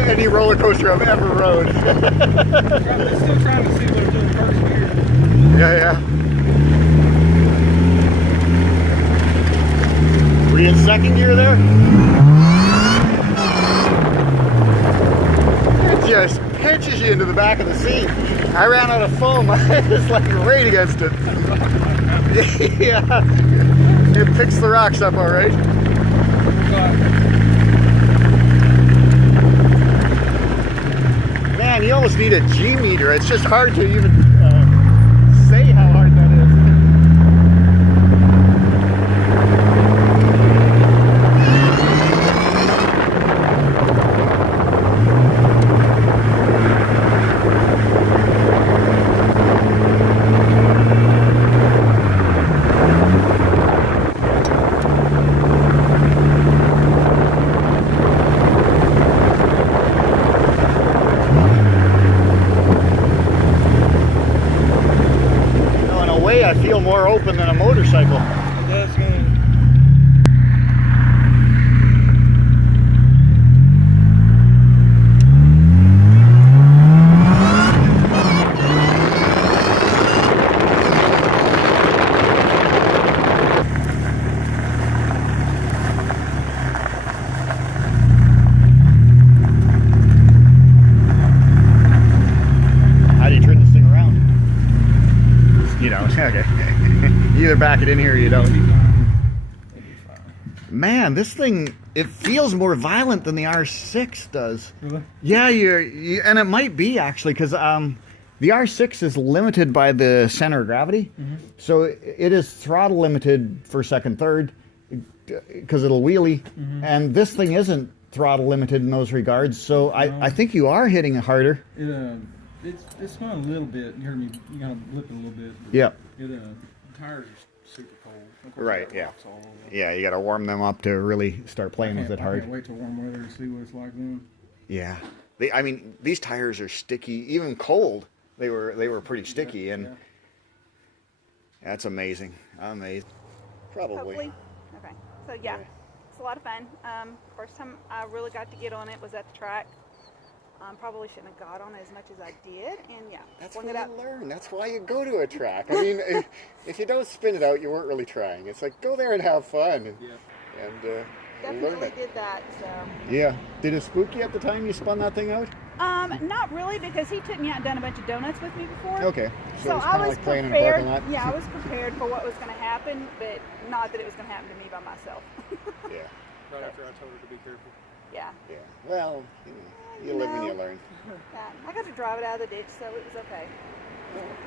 any roller coaster I've ever rode. I'm still trying to see what I'm doing first gear. Yeah. Were you in second gear there? It just pinches you into the back of the seat. I ran out of foam. I was like right against it. Yeah. It picks the rocks up all right. Man, you almost need a G meter. It's just hard to even say how hard that is. I feel more open than a motorcycle. That's gonna... How do you turn this thing around? You don't. Okay. You either back it in here or you don't. Man, this thing, it feels more violent than the R6 does. Really? Yeah, and it might be actually, because the R6 is limited by the center of gravity. So it is throttle limited for second, third, because it'll wheelie. And this thing isn't throttle limited in those regards. So I think you are hitting it harder. It's fun a little bit. You heard me, you gotta blip it a little bit. Yeah. The tires are super cold. Of course, Right, yeah. Yeah, you gotta warm them up to really start playing with it hard. I can't wait till warm weather to see what it's like then. Yeah. I mean, these tires are sticky, even cold. They were pretty sticky, and that's amazing. Amazing. Probably. Hopefully. Okay. So yeah, it's a lot of fun. First time I really got to get on it was at the track. Probably shouldn't have got on it as much as I did, and yeah. That's why you learn. That's why you go to a track. I mean, if you don't spin it out, you weren't really trying. It's like, go there and have fun. And Definitely learn it. did that, so. Yeah. Did it spook you at the time you spun that thing out? Not really, because he took me out and done a bunch of donuts with me before. Okay. So it I was like playing prepared. in a parking lot? Yeah, I was prepared for what was going to happen, but not that it was going to happen to me by myself. Yeah. Right after I told her to be careful. Yeah. Yeah. Well, you live and you learn. Yeah. I got to drive it out of the ditch, so it was okay.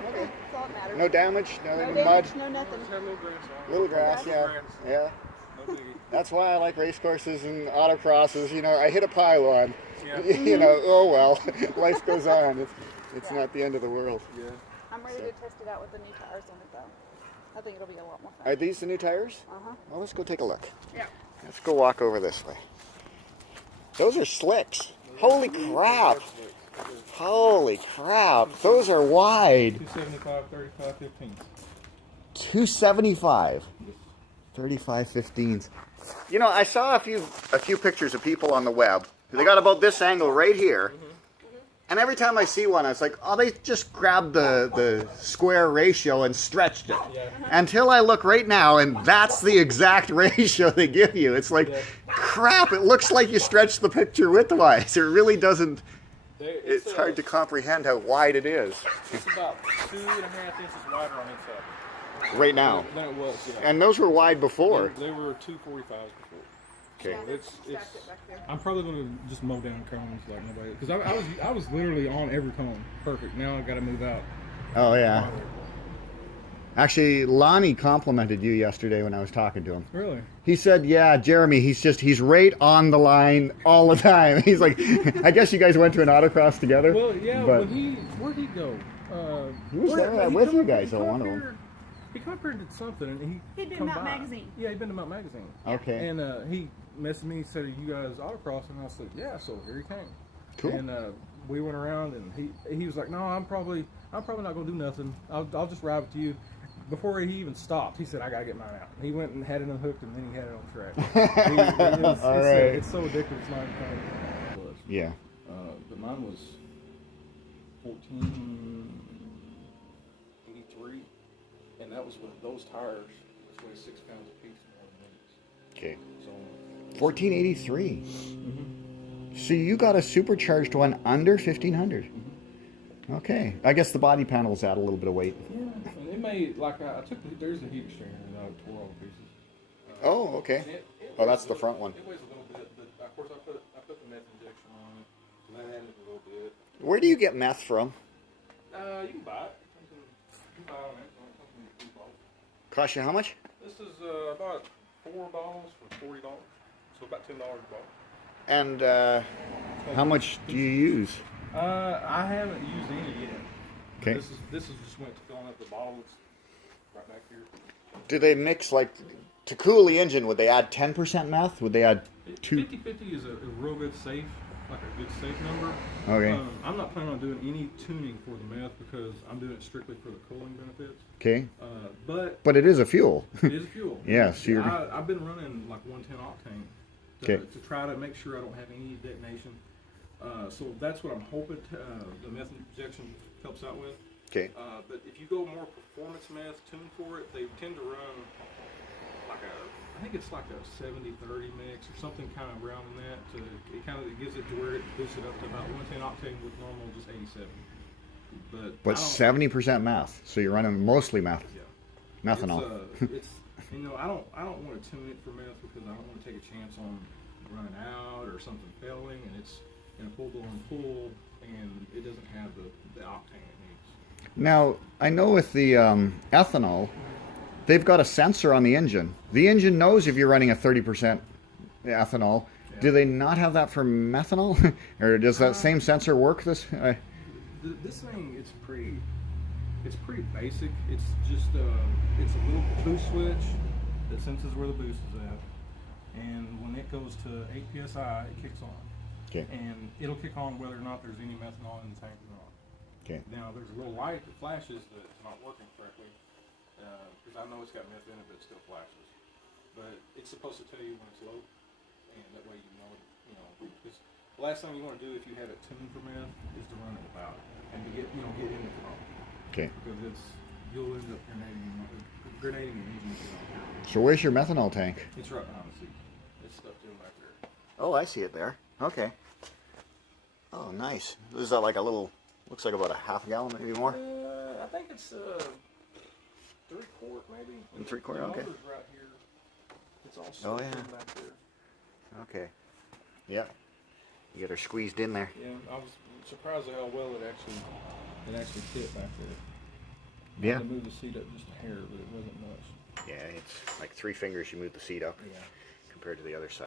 Okay. That's all that matters. No damage, no mud. Damage, no nothing. Just had a little grass on it. Little grass, yeah. Yeah. No biggie. That's why I like race courses and autocrosses. You know, I hit a pylon. Yeah. You know, oh well, life goes on. It's not the end of the world. Yeah. I'm ready to test it out with the new tires on it, though. I think it'll be a lot more fun. Are these the new tires? Uh-huh. Well, let's go take a look. Yeah. Let's go walk over this way. Those are slicks. Holy crap. Holy crap. Those are wide. 275, 35, 15. 275. 35 15s. You know, I saw a few pictures of people on the web. They got about this angle right here. And every time I see one, I was like, oh, they just grabbed the square ratio and stretched it. Yeah. Until I look right now, and that's the exact ratio they give you. It's like, crap, it looks like you stretched the picture widthwise. It really doesn't. It's hard to comprehend how wide it is. It's about 2.5 inches wider on each side. Right now. Than it was, yeah. And those were wide before. They were 245s before. Okay. So I'm probably going to just mow down cones like nobody. Because I was literally on every cone. Perfect. Now I've got to move out. Oh, yeah. Actually, Lonnie complimented you yesterday when I was talking to him. Really? He said, yeah, Jeremy, he's right on the line all the time. He's like, I guess you guys went to an autocross together? Well, yeah, but where'd he go? He was there with you guys, one of them. He come up here and did something, and He'd been to Mount Magazine. Yeah, he'd been to Mount Magazine. Okay. And he messaged me, he said, you guys autocross? And I said, yeah, so here he came. Cool. And we went around, and he was like, no, I'm probably not going to do nothing. I'll just ride with you. Before he even stopped, he said, I got to get mine out. He went and had it unhooked, and then he had it on track. It's so addictive, it's not even funny. Yeah. but mine was 1483, and that was with those tires, which weigh 6 pounds apiece more than these. Okay. So 1483. So you got a supercharged one under 1500. Okay. I guess the body panels add a little bit of weight. yeah, and it made like I took there's a heat exchanger and I tore all the pieces. Oh, okay. Oh, that's the front one. It weighs a little bit, but of course I put the meth injection on it, and that added a little bit. Where do you get meth from? You can buy it. You can buy it on Amazon. It comes in 3 bottles. Cost you how much? This is about 4 bottles for $40, so about $10 a bottle. And how much do you use? I haven't used any yet. Okay. This is just went to filling up the bottle. It's right back here. Do they mix, like, to cool the engine, would they add 10% meth? Would they add 2? 50-50 is a real good safe, like a good safe number. Okay. I'm not planning on doing any tuning for the meth because I'm doing it strictly for the cooling benefits. Okay. But it is a fuel. it is a fuel. Yeah, so you're... I've been running like 110 octane to try to make sure I don't have any detonation. So that's what I'm hoping the meth injection helps out with. Okay. But if you go more performance meth tuned for it, they tend to run like I think it's like a 70-30 mix or something kind of around in that. It gives it to where it boosts it up to about 110 octane with normal just 87. But 70% meth, so you're running mostly meth. Yeah. Methanol. It's I don't want to tune it for meth because I don't want to take a chance on running out or something failing, and it's in a full-blown pool, and it doesn't have the octane it needs. Now, I know with the ethanol, they've got a sensor on the engine. The engine knows if you're running a 30% ethanol. Yeah. Do they not have that for methanol? Or does that same sensor work? This thing, it's pretty basic. It's just it's a little boost switch that senses where the boost is at, and when it goes to 8 psi, it kicks on. Okay. And it'll kick on whether or not there's any methanol in the tank or not. Okay. Now there's a little light that flashes that's not working correctly, because I know it's got meth in it, but it still flashes. But it's supposed to tell you when it's low, and that way you know. Because the last thing you want to do if you have it tuned for meth is to run it without it, and to get in the car. Okay. Because you'll end up grenading the engine. So where's your methanol tank? It's right behind the seat. It's stuffed in back there. Oh, I see it there. Okay. Oh, nice. Is that like a little? Looks like about a half a gallon, maybe more. I think it's 3/4 maybe. 3/4. Okay. The motor's right here. It's all stuffed in back there. Okay. Yeah. You get her squeezed in there. Yeah, I was surprised at how well it actually fit back there. Yeah. I had to move the seat up just a hair, but it wasn't much. Yeah, it's like 3 fingers you move the seat up Yeah. compared to the other side.